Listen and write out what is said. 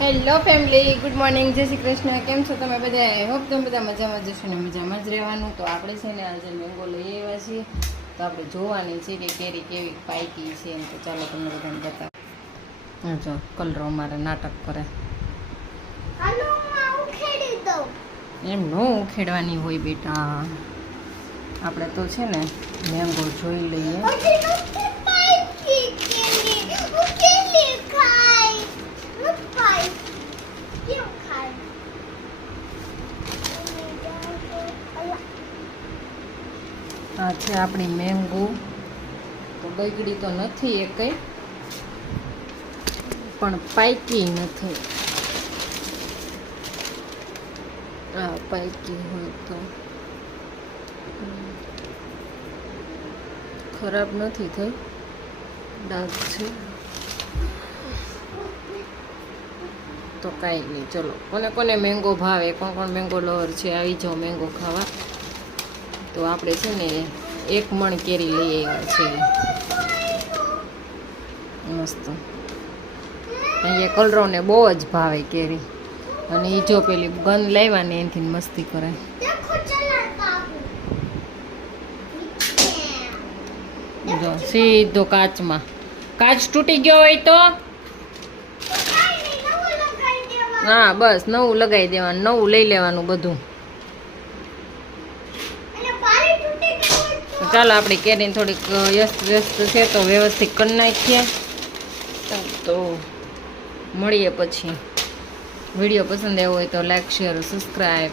Hello family, good morning, જય શ્રી કૃષ્ણ. કેમ છો તમે બધા? આઈ હોપ તમે બધા મજામાં જશો ને મજામાં જ રહેવાનું. તો આપણે છે ને આજે મેંગો લઈ આવ્યા છીએ, તો આપણે જોવાની છે કે કેરી કેવી પાકી છે એમ. તો ચાલો તમને બધાને બતાવો. જો કલરો અમારે નાટક કરે. એમ ન ઉખેડવાની હોય બેટા, આપણે તો છે ને મેંગો જોઈ લઈએ. આ છે આપણી મેંગો. તો બગડી તો નથી એ કંઈ, પણ પાકી નથી. આ પાકી હોય તો ખરાબ નથી થઈ, ડાઘ છે તો કાંઈ નહીં. ચલો, કોને કોને મેંગો ભાવે, કોણ કોણ મેંગો લવર છે, આવી જાઓ મેંગો ખાવા. તો આપણે છે ને 1 મણ કેરી લઈ આવ્યા છીએ મસ્ત. અહીંયા કલરોને બહુ જ ભાવે કેરી, અને એ જો પેલી ગંધ લાવ્યા ને એનાથી મસ્તી કરે. જો સીધો કાચમાં, કાચ તૂટી ગયો હોય તો હા બસ નવું લગાવી દેવાનું, નવું લઈ લેવાનું બધું. ચાલો આપણી કેરીને થોડીક વ્યસ્ત છે તો વ્યવસ્થિત કરી નાખીએ. તો મળીએ પછી. વિડીયો પસંદ આવ્યો હોય તો લાઈક, શેર, સબસ્ક્રાઈબ.